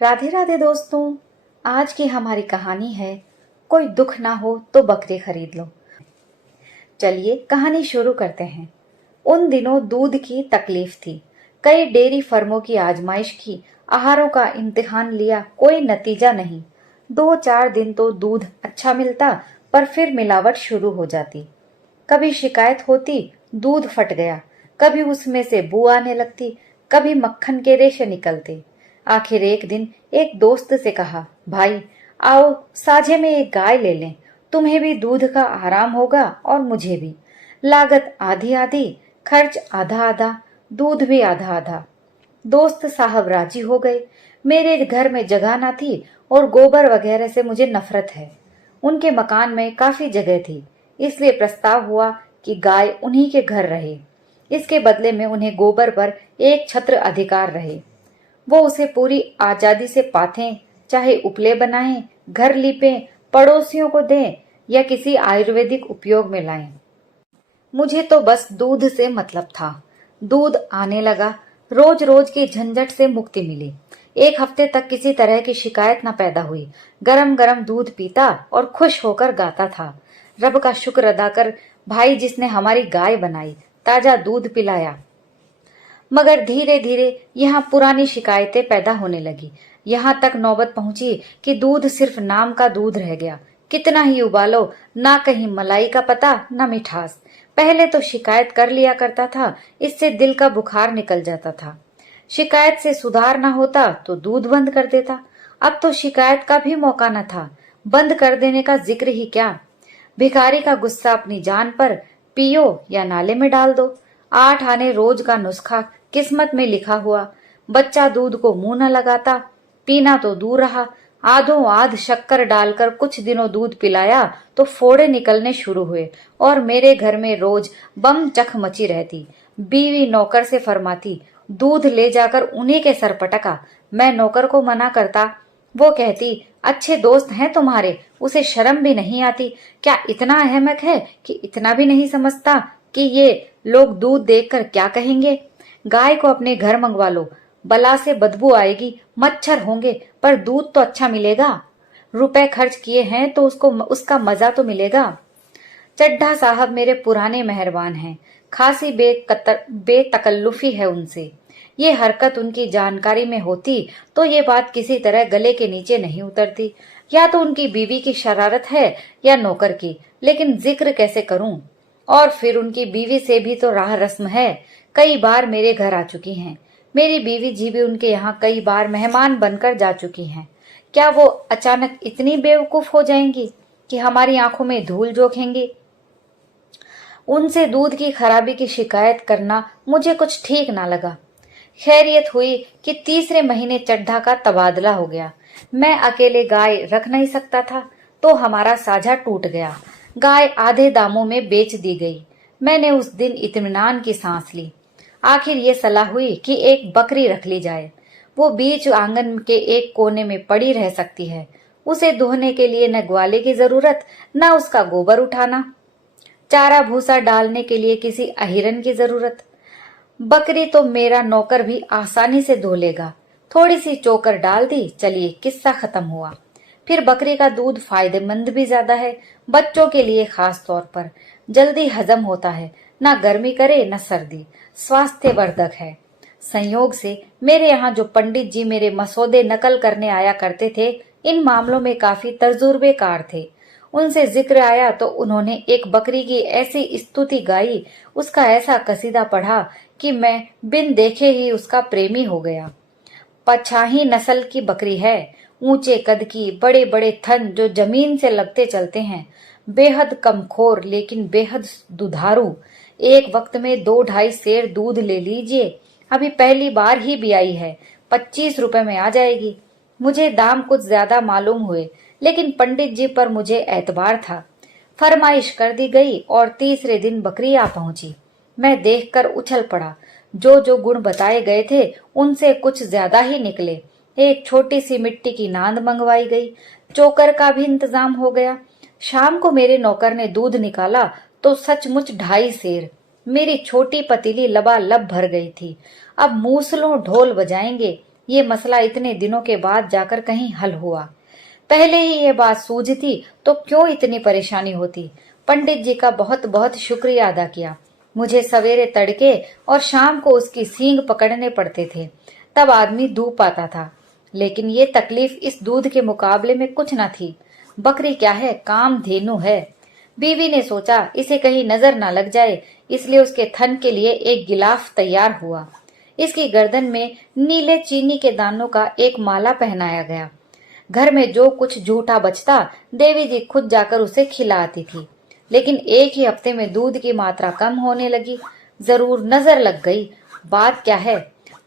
राधे राधे दोस्तों। आज की हमारी कहानी है कोई दुख ना हो तो बकरी खरीद लो। चलिए कहानी शुरू करते हैं। उन दिनों दूध की तकलीफ थी। कई डेयरी फर्मों की आजमाइश की, आहारों का इम्तिहान लिया, कोई नतीजा नहीं। 2-4 दिन तो दूध अच्छा मिलता, पर फिर मिलावट शुरू हो जाती। कभी शिकायत होती, दूध फट गया। कभी उसमें से बू आने लगती, कभी मक्खन के रेशे निकलते। आखिर एक दिन एक दोस्त से कहा, भाई आओ साझे में एक गाय ले लें, तुम्हें भी दूध का आराम होगा और मुझे भी। लागत आधी आधी, खर्च आधा आधा, दूध भी आधा आधा। दोस्त साहब राजी हो गए। मेरे घर में जगह ना थी और गोबर वगैरह से मुझे नफरत है। उनके मकान में काफी जगह थी, इसलिए प्रस्ताव हुआ कि गाय उन्हीं के घर रहे। इसके बदले में उन्हें गोबर पर एक छत्र अधिकार रहे। वो उसे पूरी आजादी से पाथें, चाहे उपले बनाएं, घर लीपें, पड़ोसियों को दें या किसी आयुर्वेदिक उपयोग में लाएं। मुझे तो बस दूध से मतलब था। दूध आने लगा, रोज रोज की झंझट से मुक्ति मिली। एक हफ्ते तक किसी तरह की शिकायत न पैदा हुई। गरम गरम दूध पीता और खुश होकर गाता था, रब का शुक्र अदा कर भाई जिसने हमारी गाय बनाई, ताजा दूध पिलाया। मगर धीरे धीरे यहाँ पुरानी शिकायतें पैदा होने लगी। यहाँ तक नौबत पहुंची कि दूध सिर्फ नाम का दूध रह गया। कितना ही उबालो, ना कहीं मलाई का पता, ना मिठास। पहले तो शिकायत कर लिया करता था, इससे दिल का बुखार निकल जाता था। शिकायत से सुधार ना होता तो दूध बंद कर देता। अब तो शिकायत का भी मौका न था, बंद कर देने का जिक्र ही क्या। भिखारी का गुस्सा अपनी जान पर, पियो या नाले में डाल दो। 8 आने रोज का नुस्खा किस्मत में लिखा हुआ। बच्चा दूध को मुंह न लगाता, पीना तो दूर रहा। आधों आध शक्कर डालकर कुछ दिनों दूध पिलाया तो फोड़े निकलने शुरू हुए और मेरे घर में रोज बम चख मची रहती। बीवी नौकर से फरमाती, दूध ले जाकर उन्हीं के सर पटका। मैं नौकर को मना करता। वो कहती, अच्छे दोस्त हैं तुम्हारे, उसे शर्म भी नहीं आती। क्या इतना अहमक है कि इतना भी नहीं समझता कि ये लोग दूध देखकर क्या कहेंगे। गाय को अपने घर मंगवा लो, बला से बदबू आएगी, मच्छर होंगे, पर दूध तो अच्छा मिलेगा। रुपए खर्च किए हैं तो उसको उसका मजा तो मिलेगा। चड्ढा साहब मेरे पुराने मेहरबान हैं। खासी बेतकल्लुफी है उनसे। ये हरकत उनकी जानकारी में होती तो ये बात किसी तरह गले के नीचे नहीं उतरती। या तो उनकी बीवी की शरारत है या नौकर की, लेकिन जिक्र कैसे करूं। और फिर उनकी बीवी से भी तो राह रस्म है। कई बार मेरे घर आ चुकी हैं। मेरी बीवी जी भी उनके यहाँ कई बार मेहमान बनकर जा चुकी हैं। क्या वो अचानक इतनी बेवकूफ हो जाएंगी कि हमारी आंखों में धूल झोंकेंगी। उनसे दूध की खराबी की शिकायत करना मुझे कुछ ठीक ना लगा। खैरियत हुई कि तीसरे महीने चड्ढा का तबादला हो गया। मैं अकेले गाय रख नहीं सकता था, तो हमारा साझा टूट गया। गाय आधे दामों में बेच दी गई। मैंने उस दिन इत्मीनान की सांस ली। आखिर ये सलाह हुई कि एक बकरी रख ली जाए। वो बीच आंगन के एक कोने में पड़ी रह सकती है। उसे धोने के लिए न ग्वाले की जरूरत, न उसका गोबर उठाना, चारा भूसा डालने के लिए किसी अहिरन की जरूरत। बकरी तो मेरा नौकर भी आसानी से धो लेगा। थोड़ी सी चोकर डाल दी, चलिए किस्सा खत्म हुआ। फिर बकरी का दूध फायदेमंद भी ज्यादा है, बच्चों के लिए खास तौर पर। जल्दी हजम होता है, ना गर्मी करे न सर्दी, स्वास्थ्यवर्धक है। संयोग से मेरे यहाँ जो पंडित जी मेरे मसौदे नकल करने आया करते थे, इन मामलों में काफी तजुर्बेकार थे। उनसे जिक्र आया तो उन्होंने एक बकरी की ऐसी स्तुति गाई, उसका ऐसा कसीदा पढ़ा कि मैं बिन देखे ही उसका प्रेमी हो गया। पछाही नस्ल की बकरी है, ऊंचे कद की, बड़े बड़े थन जो जमीन से लगते चलते हैं, बेहद कमखोर लेकिन बेहद दुधारू। एक वक्त में 2-2.5 सेर दूध ले लीजिए। अभी पहली बार ही ब्याई है, 25 रुपए में आ जाएगी। मुझे दाम कुछ ज्यादा मालूम हुए, लेकिन पंडित जी पर मुझे एतबार था। फरमाइश कर दी गई और तीसरे दिन बकरी आ पहुंची। मैं देखकर उछल पड़ा। जो जो गुण बताए गए थे उनसे कुछ ज्यादा ही निकले। एक छोटी सी मिट्टी की नांद मंगवाई गई। चोकर का भी इंतजाम हो गया। शाम को मेरे नौकर ने दूध निकाला तो सचमुच 2.5 सेर। मेरी छोटी पतीली लबालब भर गई थी। अब मूसलों ढोल बजाएंगे, ये मसला इतने दिनों के बाद जाकर कहीं हल हुआ। पहले ही ये बात सूझती तो क्यों इतनी परेशानी होती। पंडित जी का बहुत बहुत शुक्रिया अदा किया। मुझे सवेरे तड़के और शाम को उसकी सींग पकड़ने पड़ते थे, तब आदमी दूध पाता था। लेकिन ये तकलीफ इस दूध के मुकाबले में कुछ न थी। बकरी क्या है, काम धेनु है। बीवी ने सोचा इसे कहीं नजर न लग जाए, इसलिए उसके थन के लिए एक गिलाफ तैयार हुआ। इसकी गर्दन में नीले चीनी के दानों का एक माला पहनाया गया। घर में जो कुछ झूठा बचता देवी जी खुद जाकर उसे खिलाती थी। लेकिन एक ही हफ्ते में दूध की मात्रा कम होने लगी। जरूर नजर लग गई। बात क्या है?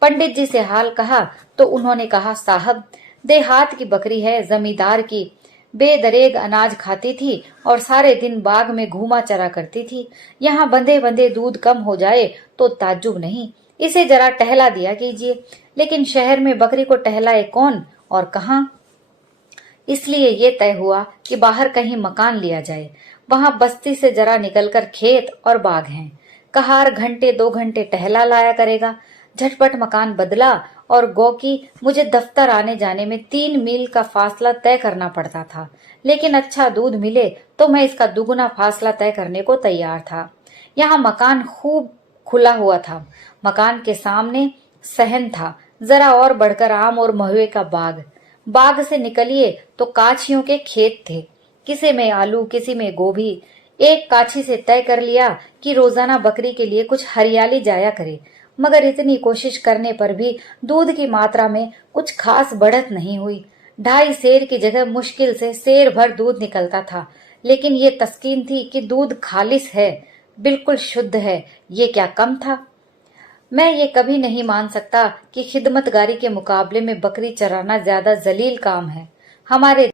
पंडित जी से हाल कहा तो उन्होंने कहा, साहब देहात की बकरी है, जमींदार की। बेदरेग अनाज खाती थी और सारे दिन बाग में घूमा चरा करती थी। यहाँ बंधे बंधे दूध कम हो जाए तो ताज्जुब नहीं, इसे जरा टहला दिया कीजिए। लेकिन शहर में बकरी को टहलाए कौन और कहाँ? इसलिए ये तय हुआ कि बाहर कहीं मकान लिया जाए। वहां बस्ती से जरा निकलकर खेत और बाग हैं। कहार घंटे 2 घंटे टहला लाया करेगा। झटपट मकान बदला और गौ की मुझे दफ्तर आने जाने में 3 मील का फासला तय करना पड़ता था। लेकिन अच्छा दूध मिले तो मैं इसका दुगुना फासला तय करने को तैयार था। यहाँ मकान खूब खुला हुआ था। मकान के सामने सहन था, जरा और बढ़कर आम और महुए का बाग। बाग से निकलिए तो काछियों के खेत थे, किसी में आलू किसी में गोभी। एक काछी से तय कर लिया कि रोजाना बकरी के लिए कुछ हरियाली जाया करे, मगर इतनी कोशिश करने पर भी दूध की मात्रा में कुछ खास बढ़त नहीं हुई। 2.5 सेर की जगह मुश्किल से सेर भर दूध निकलता था। लेकिन ये तस्कीन थी कि दूध खालिस है, बिल्कुल शुद्ध है। ये क्या कम था? मैं ये कभी नहीं मान सकता कि खिदमतगारी के मुकाबले में बकरी चराना ज्यादा जलील काम है। हमारे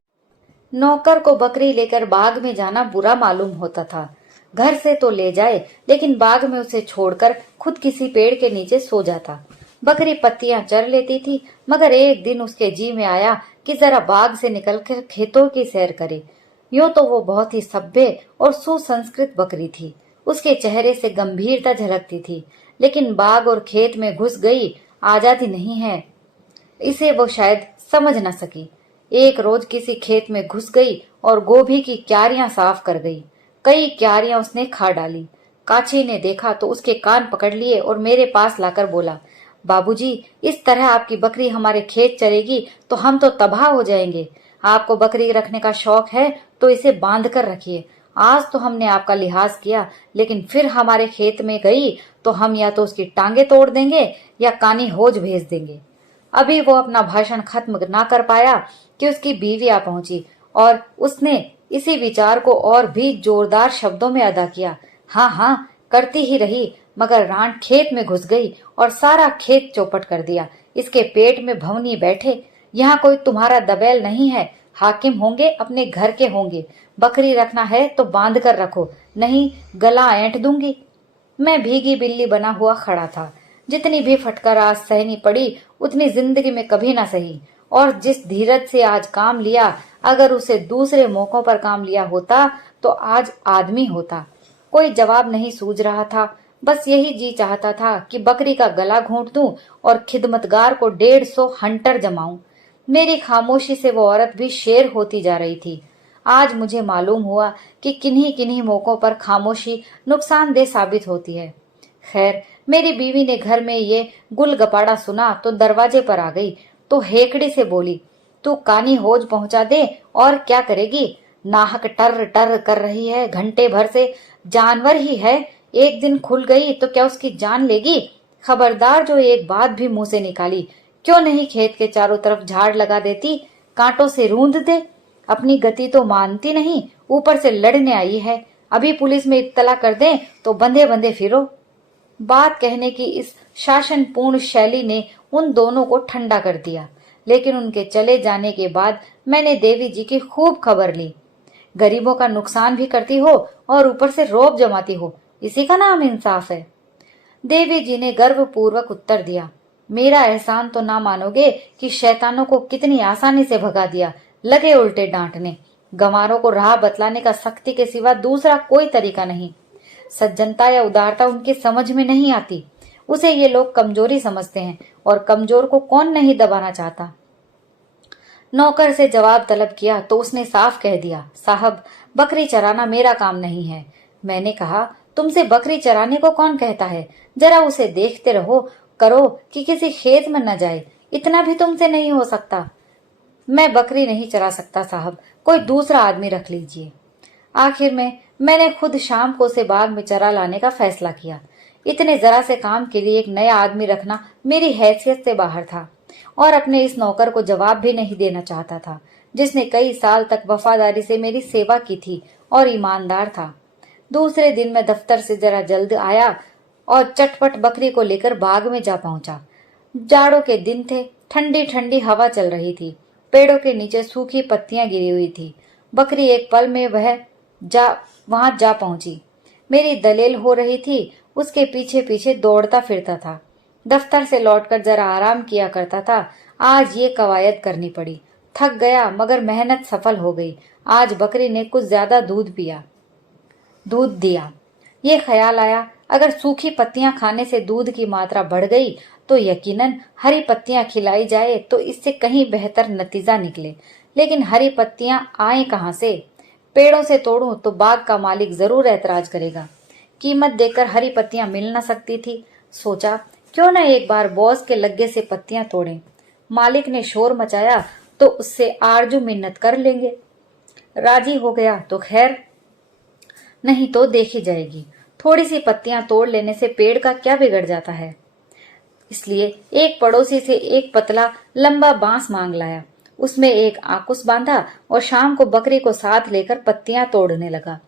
नौकर को बकरी लेकर बाग में जाना बुरा मालूम होता था। घर से तो ले जाए, लेकिन बाग में उसे छोड़कर खुद किसी पेड़ के नीचे सो जाता। बकरी पत्तियां चर लेती थी, मगर एक दिन उसके जी में आया कि जरा बाग से निकलकर खेतों की सैर करे। यूं तो वो बहुत ही सभ्य और सुसंस्कृत बकरी थी। उसके चेहरे से गंभीरता झलकती थी। लेकिन बाग और खेत में घुस गई आजादी नहीं है, इसे वो शायद समझ न सकी। एक रोज किसी खेत में घुस गई और गोभी की क्यारियां साफ कर गई। कई क्यारियां उसने खा डाली। काछी ने देखा तो उसके कान पकड़ लिए और मेरे पास लाकर बोला, बाबूजी, इस तरह आपकी बकरी हमारे खेत चरेगी तो हम तो तबाह हो जाएंगे। आपको बकरी रखने का शौक है तो इसे बांध कर रखिए। आज तो हमने आपका लिहाज किया, लेकिन फिर हमारे खेत में गई तो हम या तो उसकी टांगे तोड़ देंगे या कानी होज भेज देंगे। अभी वो अपना भाषण खत्म ना कर पाया कि उसकी बीवी आ पहुंची और उसने इसी विचार को और भी जोरदार शब्दों में अदा किया। हाँ हाँ करती ही रही, मगर रांड खेत में घुस गई और सारा खेत चौपट कर दिया। इसके पेट में भवनी बैठे। यहाँ कोई तुम्हारा दबेल नहीं है। हाकिम होंगे अपने घर के होंगे। बकरी रखना है तो बांध कर रखो, नहीं गला ऐंठ दूंगी। मैं भीगी बिल्ली बना हुआ खड़ा था। जितनी भी फटकार आज सहनी पड़ी उतनी जिंदगी में कभी ना सही। और जिस धीरज से आज काम लिया, अगर उसे दूसरे मौकों पर काम लिया होता तो आज आदमी होता। कोई जवाब नहीं सूझ रहा था। बस यही जी चाहता था कि बकरी का गला घोंट दूं और खिदमतगार को 150 हंटर जमाऊं। मेरी खामोशी से वो औरत भी शेर होती जा रही थी। आज मुझे मालूम हुआ कि किन्हीं किन्हीं मौकों पर खामोशी नुकसानदेह साबित होती है। खैर, मेरी बीवी ने घर में ये गुलगपाड़ा सुना तो दरवाजे पर आ गई तो हेकड़ी से बोली, तू कानी होज पहुंचा दे और क्या करेगी? नाहक टर टर कर रही है घंटे भर से। जानवर ही है, एक दिन खुल गई तो क्या उसकी जान लेगी? खबरदार जो एक बात भी मुंह से निकाली, क्यों नहीं खेत के चारों तरफ झाड़ लगा देती, कांटों से रूंध दे। अपनी गति तो मानती नहीं, ऊपर से लड़ने आई है। अभी पुलिस में इत्तला कर दें तो बंधे बंधे फिरो। बात कहने की इस शासनपूर्ण शैली ने उन दोनों को ठंडा कर दिया। लेकिन उनके चले जाने के बाद मैंने देवी जी की खूब खबर ली। गरीबों का नुकसान भी करती हो और ऊपर से रौब जमाती हो, इसी का नाम इंसाफ है। देवी जी ने गर्वपूर्वक उत्तर दिया, मेरा एहसान तो ना मानोगे कि शैतानों को कितनी आसानी से भगा दिया। लगे उल्टे डांटने। गंवारों को राह बतलाने का सख्ती के सिवा दूसरा कोई तरीका नहीं। सज्जनता या उदारता उनकी समझ में नहीं आती। उसे ये लोग कमजोरी समझते हैं और कमजोर को कौन नहीं दबाना चाहता। नौकर से जवाब तलब किया तो उसने साफ कह दिया, साहब बकरी चराना मेरा काम नहीं है। मैंने कहा, तुमसे बकरी चराने को कौन कहता है, जरा उसे देखते रहो करो कि किसी खेत में न जाए, इतना भी तुमसे नहीं हो सकता। मैं बकरी नहीं चरा सकता साहब, कोई दूसरा आदमी रख लीजिए। आखिर में मैंने खुद शाम को उसे बाग में चरा लाने का फैसला किया। इतने जरा से काम के लिए एक नया आदमी रखना मेरी हैसियत से बाहर था और अपने इस नौकर को जवाब भी नहीं देना चाहता था, जिसने कई साल तक वफादारी से मेरी सेवा की थी और ईमानदार था। दूसरे दिन मैं दफ्तर से जरा जल्द आया और चटपट बकरी को लेकर बाग में जा पहुंचा। जाड़ों के दिन थे, ठंडी ठंडी हवा चल रही थी, पेड़ों के नीचे सूखी पत्तियां गिरी हुई थी। बकरी एक पल में वहां जा पहुंची। मेरी दलेल हो रही थी, उसके पीछे पीछे दौड़ता फिरता था। दफ्तर से लौटकर जरा आराम किया करता था, आज ये कवायद करनी पड़ी। थक गया मगर मेहनत सफल हो गई। आज बकरी ने कुछ ज्यादा दूध दिया। ये ख्याल आया, अगर सूखी पत्तियां खाने से दूध की मात्रा बढ़ गई तो यकीनन हरी पत्तियां खिलाई जाए तो इससे कहीं बेहतर नतीजा निकले। लेकिन हरी पत्तियां आए कहां से? पेड़ों से तोड़ूं तो बाग का मालिक जरूर ऐतराज करेगा। कीमत देकर हरी पत्तियां मिल न सकती थी। सोचा, क्यों न एक बार बॉस के लग्गे से पत्तियां तोड़ें। मालिक ने शोर मचाया तो उससे आरजू मिन्नत कर लेंगे। राजी हो गया तो खैर, नहीं तो देखी जाएगी। थोड़ी सी पत्तियां तोड़ लेने से पेड़ का क्या बिगड़ जाता है। इसलिए एक पड़ोसी से एक पतला लंबा बांस मांग लाया, उसमें एक आकुस बांधा और शाम को बकरी को साथ लेकर पत्तियां तोड़ने लगा।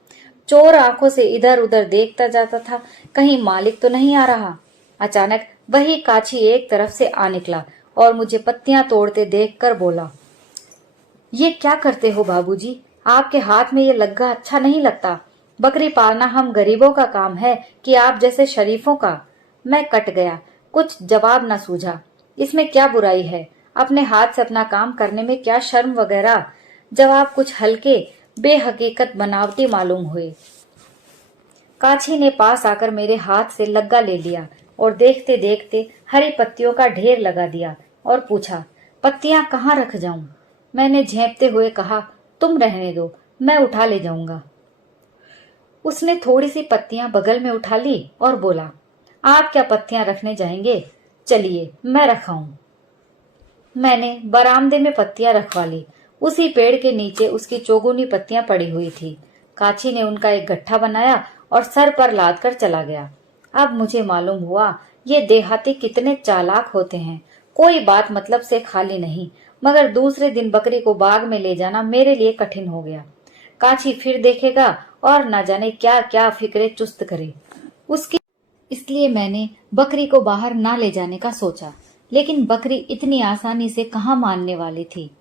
चोर आंखों से इधर उधर देखता जाता था, कहीं मालिक तो नहीं आ रहा। अचानक वही काछी एक तरफ से आ निकला और मुझे पत्तियां तोड़ते देखकर बोला, ये क्या करते हो बाबूजी? आपके हाथ में ये लग्गा अच्छा नहीं लगता। बकरी पालना हम गरीबों का काम है कि आप जैसे शरीफों का। मैं कट गया, कुछ जवाब न सूझा। इसमें क्या बुराई है? अपने हाथ से अपना काम करने में क्या शर्म वगैरह? जवाब कुछ हल्के बेहकीकत बनावटी मालूम हुए। काछी ने पास आकर मेरे हाथ से लग्गा ले लिया और देखते देखते हरी पत्तियों का ढेर लगा दिया और पूछा, पत्तियां कहाँ रख जाऊं? मैंने झेंपते हुए कहा, तुम रहने दो, मैं उठा ले जाऊंगा। उसने थोड़ी सी पत्तियां बगल में उठा ली और बोला, आप क्या पत्तियां रखने जाएंगे? चलिए मैं रखाऊं। मैंने बरामदे में पत्तियां रखवा ली। उसी पेड़ के नीचे उसकी चौगुनी पत्तियां पड़ी हुई थी। काची ने उनका एक गट्ठा बनाया और सर पर लाद कर चला गया। अब मुझे मालूम हुआ ये देहाती कितने चालाक होते हैं। कोई बात मतलब से खाली नहीं, मगर दूसरे दिन बकरी को बाग में ले जाना मेरे लिए कठिन हो गया। काची फिर देखेगा और न जाने क्या क्या फिक्रे चुस्त करे उसकी। इसलिए मैंने बकरी को बाहर ना ले जाने का सोचा, लेकिन बकरी इतनी आसानी से कहाँ मानने वाली थी।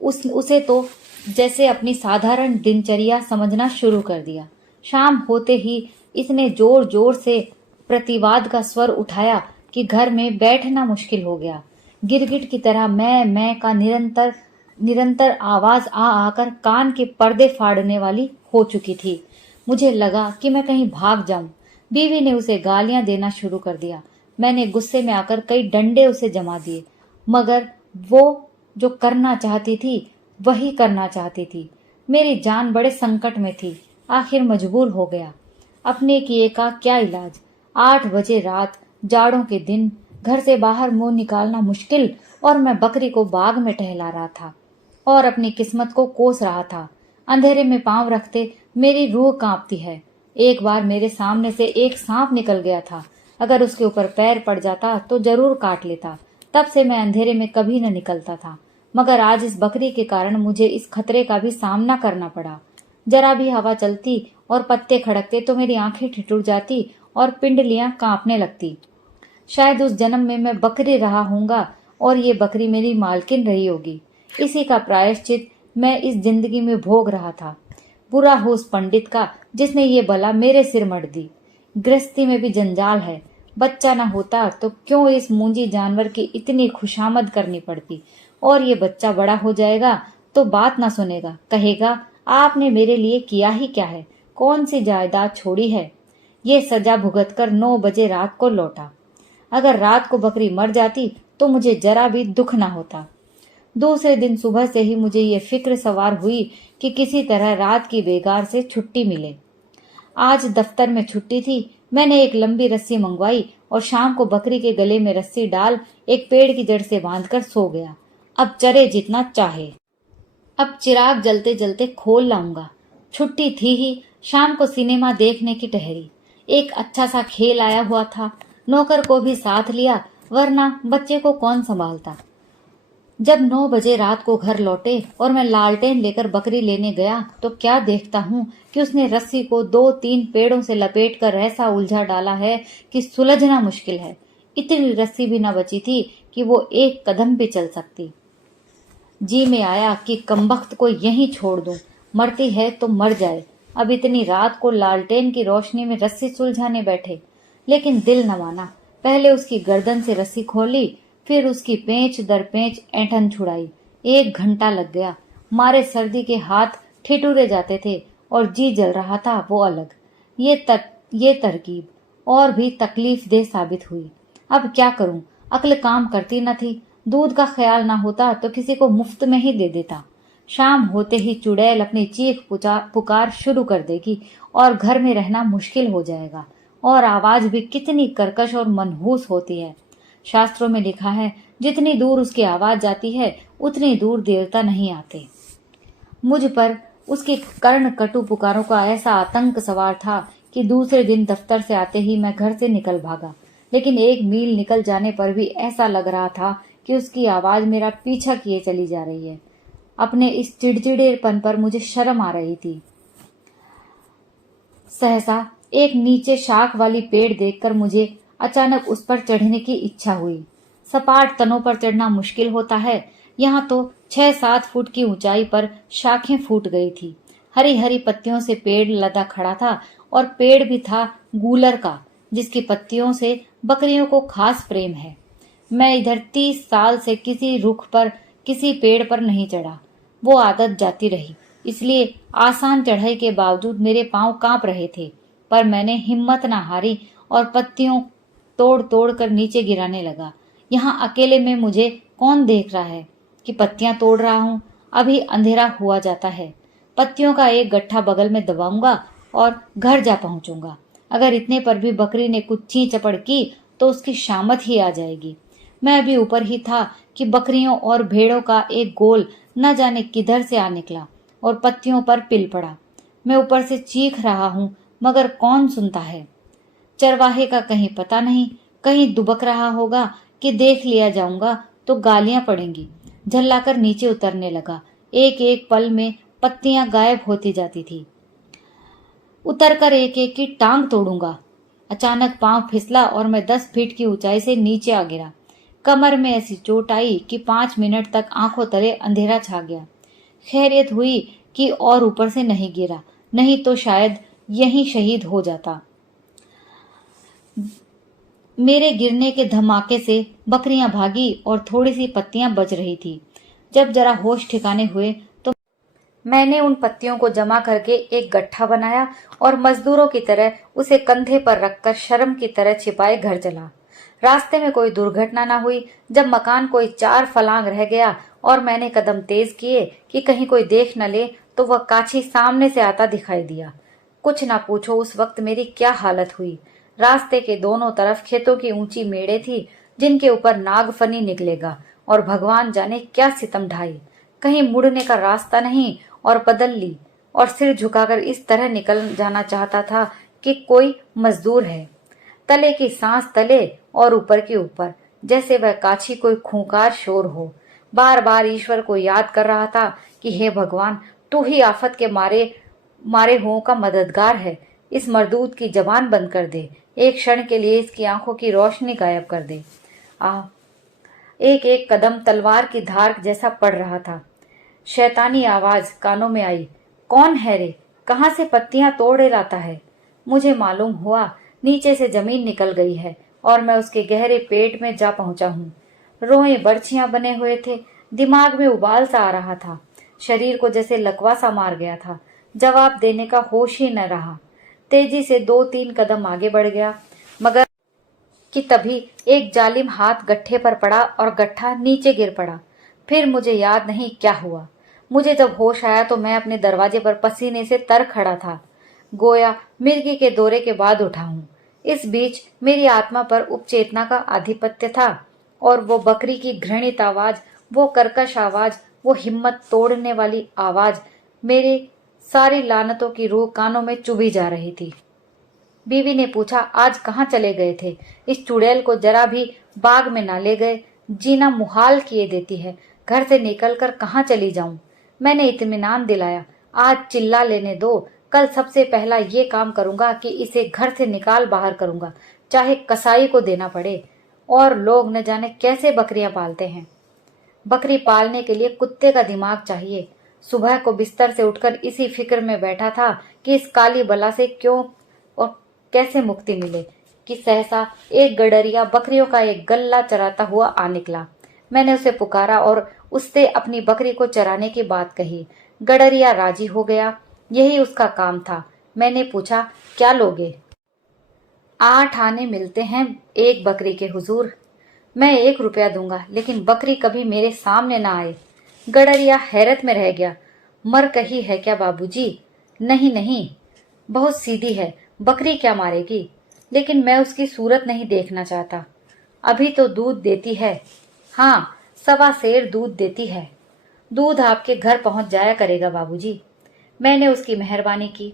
उसे तो जैसे अपनी साधारण दिनचर्या समझना शुरू कर दिया। शाम होते ही इसने जोर जोर से प्रतिवाद का स्वर उठाया कि घर में बैठना मुश्किल हो गया। गिरगिट की तरह मैं का निरंतर आवाज आ आकर कान के पर्दे फाड़ने वाली हो चुकी थी। मुझे लगा कि मैं कहीं भाग जाऊं। बीवी ने उसे गालियां देना शुरू कर दिया। मैंने गुस्से में आकर कई डंडे उसे जमा दिए, मगर वो जो करना चाहती थी वही करना चाहती थी। मेरी जान बड़े संकट में थी। आखिर मजबूर हो गया। अपने किए का क्या इलाज। 8 बजे रात, जाड़ों के दिन, घर से बाहर मुंह निकालना मुश्किल और मैं बकरी को बाग में टहला रहा था और अपनी किस्मत को कोस रहा था। अंधेरे में पांव रखते मेरी रूह कांपती है। एक बार मेरे सामने से एक सांप निकल गया था। अगर उसके ऊपर पैर पड़ जाता तो जरूर काट लेता। तब से मैं अंधेरे में कभी न निकलता था, मगर आज इस बकरी के कारण मुझे इस खतरे का भी सामना करना पड़ा। जरा भी हवा चलती और पत्ते खड़कते तो मेरी आंखें ठिठुर जाती और पिंडलियां कांपने लगती। शायद उस जन्म में मैं बकरी रहा हूंगा और ये बकरी मेरी मालकिन रही होगी। इसी का प्रायश्चित मैं इस जिंदगी में भोग रहा था। बुरा हो उस पंडित का जिसने ये बला मेरे सिर मढ़ दी। गृहस्थी में भी जंजाल है। बच्चा न होता तो क्यों इस मूंजी जानवर की इतनी खुशामद करनी पड़ती। और ये बच्चा बड़ा हो जाएगा तो बात ना सुनेगा, कहेगा आपने मेरे लिए किया ही क्या है, कौन सी जायदाद छोड़ी है। ये सजा भुगतकर 9 बजे रात को लौटा। अगर रात को बकरी मर जाती तो मुझे जरा भी दुख ना होता। दूसरे दिन सुबह से ही मुझे ये फिक्र सवार हुई कि किसी तरह रात की बेगार से छुट्टी मिले। आज दफ्तर में छुट्टी थी। मैंने एक लंबी रस्सी मंगवाई और शाम को बकरी के गले में रस्सी डाल एक पेड़ की जड़ से बांधकर सो गया। अब चरे जितना चाहे। अब चिराग जलते जलते खोल लाऊंगा। छुट्टी थी ही। शाम को सिनेमा देखने की ठहरी। एक अच्छा सा खेल आया हुआ था। नौकर को भी साथ लिया, वरना बच्चे को कौन संभालता। जब 9 बजे रात को घर लौटे और मैं लालटेन लेकर बकरी लेने गया तो क्या देखता हूँ कि उसने रस्सी को 2-3 पेड़ों से लपेटकर ऐसा उलझा डाला है कि सुलझना मुश्किल है। इतनी रस्सी भी न बची थी कि वो एक कदम भी चल सकती। जी में आया कि कमबख्त को यहीं छोड़ दूं, मरती है तो मर जाए। अब इतनी रात को लालटेन की रोशनी में रस्सी सुलझाने बैठे, लेकिन दिल न माना। पहले उसकी गर्दन से रस्सी खोली, फिर उसकी पेंच दर पेंच ऐंठन छुड़ाई। 1 घंटा लग गया। मारे सर्दी के हाथ ठिठुरे जाते थे और जी जल रहा था वो अलग। ये तरकीब और भी तकलीफ देह साबित हुई। अब क्या करूं? अक्ल काम करती न थी। दूध का ख्याल ना होता तो किसी को मुफ्त में ही दे देता। शाम होते ही चुड़ैल अपनी चीख पुकार शुरू कर देगी और घर में रहना मुश्किल हो जाएगा। और आवाज भी कितनी कर्कश और मनहूस होती है। शास्त्रों में लिखा है, जितनी दूर उसकी आवाज जाती है उतनी दूर देवता नहीं आते। मुझ पर उसके कर्ण कटु पुकारों का ऐसा आतंक सवार था कि दूसरे दिन दफ्तर से आते ही मैं घर से निकल भागा। लेकिन 1 मील निकल जाने पर भी ऐसा लग रहा था कि उसकी आवाज मेरा पीछा किए चली जा रही है। अपने इस चिड़चिड़ेपन पर मुझे शर्म आ रही थी। सहसा एक नीचे शाख वाली पेड़ देखकर मुझे अचानक उस पर चढ़ने की इच्छा हुई। सपाट तनों पर चढ़ना मुश्किल होता है। यहाँ तो 6-7 फुट की ऊंचाई पर शाखें फूट गई थी। हरी हरी पत्तियों से पेड़ लदा खड़ा था और पेड़ भी था गूलर का, जिसकी पत्तियों से बकरियों को खास प्रेम है। मैं इधर 30 साल से किसी रुख पर, किसी पेड़ पर नहीं चढ़ा। वो आदत जाती रही, इसलिए आसान चढ़ाई के बावजूद मेरे पांव कांप रहे थे। पर मैंने हिम्मत ना हारी और पत्तियों तोड़ तोड़ कर नीचे गिराने लगा। यहाँ अकेले में मुझे कौन देख रहा है कि पत्तियां तोड़ रहा हूँ। अभी अंधेरा हुआ जाता है। पत्तियों का एक गट्ठा बगल में दबाऊंगा और घर जा पहुंचूंगा। अगर इतने पर भी बकरी ने कुछ ची चपड़ की तो उसकी शामत ही आ जाएगी। मैं अभी ऊपर ही था कि बकरियों और भेड़ों का एक गोल न जाने किधर से आ निकला और पत्तियों पर पिल पड़ा। मैं ऊपर से चीख रहा हूँ, मगर कौन सुनता है। चरवाहे का कहीं पता नहीं, कहीं दुबक रहा होगा कि देख लिया जाऊंगा तो गालियां पड़ेंगी। झल्लाकर नीचे उतरने लगा। एक एक पल में पत्तियां गायब होती जाती थी। उतरकर एक एक की टांग तोड़ूंगा। अचानक पांव फिसला और मैं 10 फीट की ऊंचाई से नीचे आ गिरा। कमर में ऐसी चोट आई कि 5 मिनट तक आंखों तले अंधेरा छा गया। खैरियत हुई कि और ऊपर से नहीं गिरा, नहीं तो शायद यहीं शहीद हो जाता। मेरे गिरने के धमाके से बकरियां भागी और थोड़ी सी पत्तियां बच रही थी। जब जरा होश ठिकाने हुए तो मैंने उन पत्तियों को जमा करके एक गट्ठा बनाया और मजदूरों की तरह उसे कंधे पर रखकर शर्म की तरह छिपाए घर चला। रास्ते में कोई दुर्घटना न हुई। जब मकान कोई 4 फलांग रह गया और मैंने कदम तेज किए कि कहीं कोई देख न ले तो वह काछी सामने से आता दिखाई दिया। कुछ ना पूछो उस वक्त मेरी क्या हालत हुई। रास्ते के दोनों तरफ खेतों की ऊंची मेड़े थी, जिनके ऊपर नागफनी निकलेगा और भगवान जाने क्या सितम ढाई। कहीं मुड़ने का रास्ता नहीं और बदल ली और सिर झुकाकर इस तरह निकल जाना चाहता था कि कोई मजदूर है। तले की सांस तले और ऊपर के ऊपर, जैसे वह काछी कोई खूंखार शोर हो। बार बार ईश्वर को याद कर रहा था कि हे भगवान, तू ही आफत के मारे हुओं का मददगार है। इस मरदूत की जबान बंद कर दे। एक क्षण के लिए इसकी आंखों की रोशनी गायब कर दे। एक एक कदम तलवार की धार जैसा पड़ रहा था। शैतानी आवाज कानों में आई, कौन है रे? कहां से पत्तियां तोड़े लाता है? मुझे मालूम हुआ नीचे से जमीन निकल गई है और मैं उसके गहरे पेट में जा पहुंचा हूं। रोए बर्छियां बने हुए थे। दिमाग में उबाल सा आ रहा था। शरीर को जैसे लकवा सा मार गया था। जवाब देने का होश ही न रहा। तेजी से 2-3 कदम आगे बढ़ गया, मगर कि तभी एक जालिम हाथ गट्ठे पर पड़ा और गट्ठा नीचे गिर पड़ा। फिर मुझे याद नहीं क्या हुआ। मुझे जब होश आया तो मैं अपने दरवाजे पर पसीने से तर खड़ा था, गोया मिर्गी के दौरे के बाद उठा हूं। इस बीच मेरी आत्मा पर उपचेतना का आधिपत्य था और वो बकरी की घृणित आवाज, वो कर्कश आवाज, वो हिम्मत तोड़ने वाली आवाज मेरे सारी लानतों की रूह कानों में चुभी जा रही थी। बीवी ने पूछा, आज कहाँ चले गए थे? इस चुड़ैल को जरा भी बाग में ना ले गए? जीना मुहाल किए देती है। घर से निकलकर कहाँ चली जाऊं? मैंने इत्मीनान दिलाया, आज चिल्ला लेने दो, कल सबसे पहला ये काम करूंगा कि इसे घर से निकाल बाहर करूंगा, चाहे कसाई को देना पड़े। और लोग न जाने कैसे बकरियां पालते हैं। बकरी पालने के लिए कुत्ते का दिमाग चाहिए। सुबह को बिस्तर से उठकर इसी फिक्र में बैठा था कि इस काली बला से क्यों और कैसे मुक्ति मिले कि सहसा एक गडरिया बकरियों का एक गल्ला चराता हुआ आ निकला। मैंने उसे पुकारा और उससे अपनी बकरी को चराने की बात कही। गडरिया राजी हो गया, यही उसका काम था। मैंने पूछा, क्या लोगे? 8 आने मिलते हैं एक बकरी के हुजूर। मैं 1 रुपया दूंगा, लेकिन बकरी कभी मेरे सामने ना आए। गडरिया हैरत में रह गया। मर कही है क्या बाबूजी? नहीं नहीं, बहुत सीधी है, बकरी क्या मारेगी? लेकिन मैं उसकी सूरत नहीं देखना चाहता। अभी तो दूध देती है। हाँ, 1.25 सेर दूध देती है। दूध आपके घर पहुंच जाया करेगा बाबूजी। मैंने उसकी मेहरबानी की।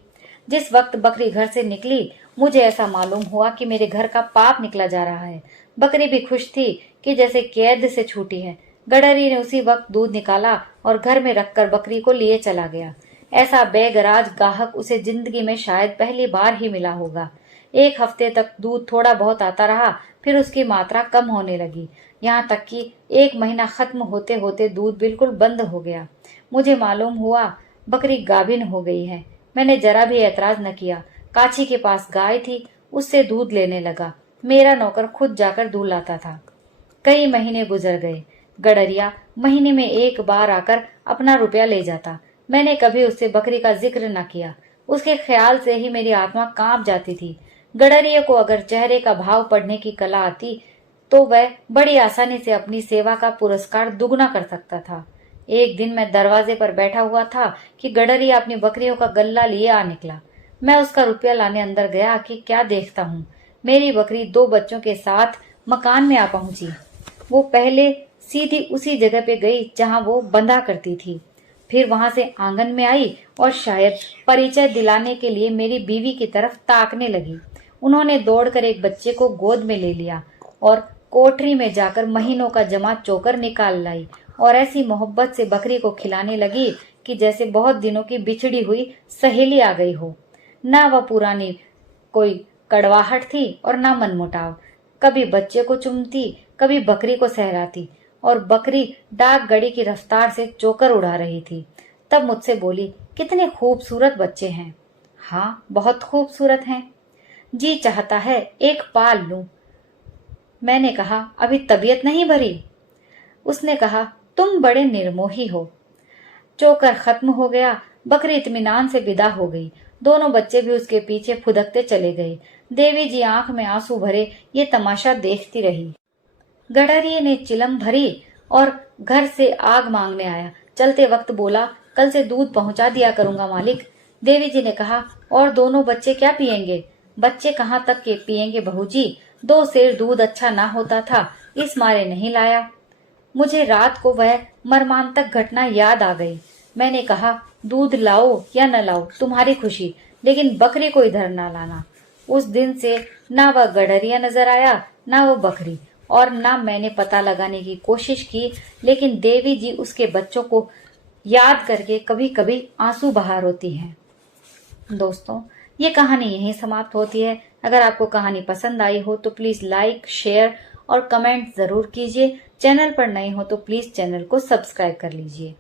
जिस वक्त बकरी घर से निकली, मुझे ऐसा मालूम हुआ कि मेरे घर का पाप निकला जा रहा है। बकरी भी खुश थी कि जैसे कैद से छूटी है। गडरी ने उसी वक्त दूध निकाला और घर में रखकर बकरी को लिए चला गया। ऐसा बेगराज गाहक उसे जिंदगी में शायद पहली बार ही मिला होगा। 1 हफ्ते तक दूध थोड़ा बहुत आता रहा, फिर उसकी मात्रा कम होने लगी, यहाँ तक कि 1 महीना खत्म होते होते दूध बिल्कुल बंद हो गया। मुझे मालूम हुआ बकरी गाभिन हो गई है। मैंने जरा भी ऐतराज न किया। काछी के पास गाय थी, उससे दूध लेने लगा। मेरा नौकर खुद जाकर दूध लाता था। कई महीने गुजर गए। गडरिया महीने में 1 बार आकर अपना रुपया ले जाता। मैंने कभी उससे बकरी का जिक्र न किया। उसके ख्याल से ही मेरी आत्मा कांप जाती थी। गडरिया को अगर चेहरे का भाव पढ़ने की कला आती तो वह बड़ी आसानी से अपनी सेवा का पुरस्कार दुगना कर सकता था। एक दिन मैं दरवाजे पर बैठा हुआ था कि गडरिया अपनी बकरियों का गल्ला लिए आ निकला। मैं उसका रुपया लाने अंदर गया कि क्या देखता हूँ, मेरी बकरी 2 बच्चों के साथ मकान में आ पहुंची। वो पहले सीधी उसी जगह पे गई जहां वो बंधा करती थी, फिर वहां से आंगन में आई और शायद परिचय दिलाने के लिए मेरी बीवी की तरफ ताकने लगी। उन्होंने दौड़कर एक बच्चे को गोद में ले लिया और कोठरी में जाकर महीनों का जमा चोकर निकाल लाई और ऐसी मोहब्बत से बकरी को खिलाने लगी कि जैसे बहुत दिनों की बिछड़ी हुई सहेली आ गई हो। ना वह पुरानी कोई कड़वाहट थी और ना मनमुटाव। कभी बच्चे को चूमती, कभी बकरी को सहलाती और बकरी डाक गड़ी की रफ्तार से चोकर उड़ा रही थी। तब मुझसे बोली, कितने खूबसूरत बच्चे हैं। हाँ, बहुत खूबसूरत हैं। जी चाहता है एक पाल लूं। मैंने कहा, अभी तबीयत नहीं भरी। उसने कहा, तुम बड़े निर्मोही हो। चोकर खत्म हो गया। बकरी इत्मीनान से विदा हो गई। दोनों बच्चे भी उसके पीछे फुदकते चले गए। देवी जी आंख में आंसू भरे ये तमाशा देखती रही। गडरिये ने चिलम भरी और घर से आग मांगने आया। चलते वक्त बोला, कल से दूध पहुंचा दिया करूंगा मालिक। देवी जी ने कहा, और दोनों बच्चे क्या पिएंगे? बच्चे कहाँ तक के पिएंगे बहू जी, 2 सेर दूध अच्छा ना होता था, इस मारे नहीं लाया। मुझे रात को वह मर्मांतक घटना याद आ गई। मैंने कहा, दूध लाओ या न लाओ तुम्हारी खुशी, लेकिन बकरी को इधर ना लाना। उस दिन से ना वह गडरिया नजर आया, ना वो बकरी, और ना मैंने पता लगाने की कोशिश की, लेकिन देवी जी उसके बच्चों को याद करके कभी कभी आंसू बहा रोती हैं। दोस्तों, ये कहानी यहीं समाप्त होती है। अगर आपको कहानी पसंद आई हो तो प्लीज लाइक, शेयर और कमेंट जरूर कीजिए। चैनल पर नए हो तो प्लीज चैनल को सब्सक्राइब कर लीजिए।